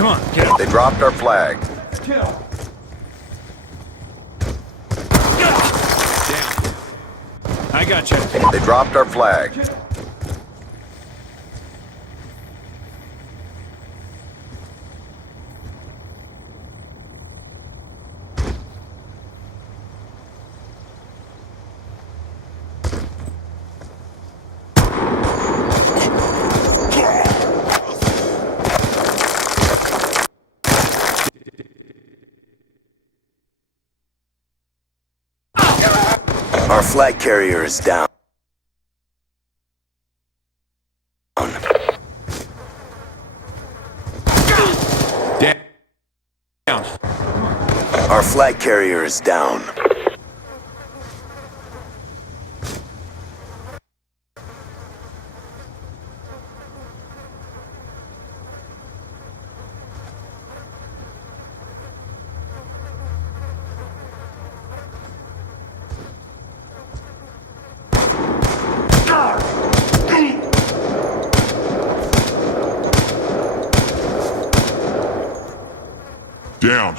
Come on, get up. They dropped our flag. Down. I got you. They dropped our flag. Our flag carrier is down. Down. Our flag carrier is down. Down.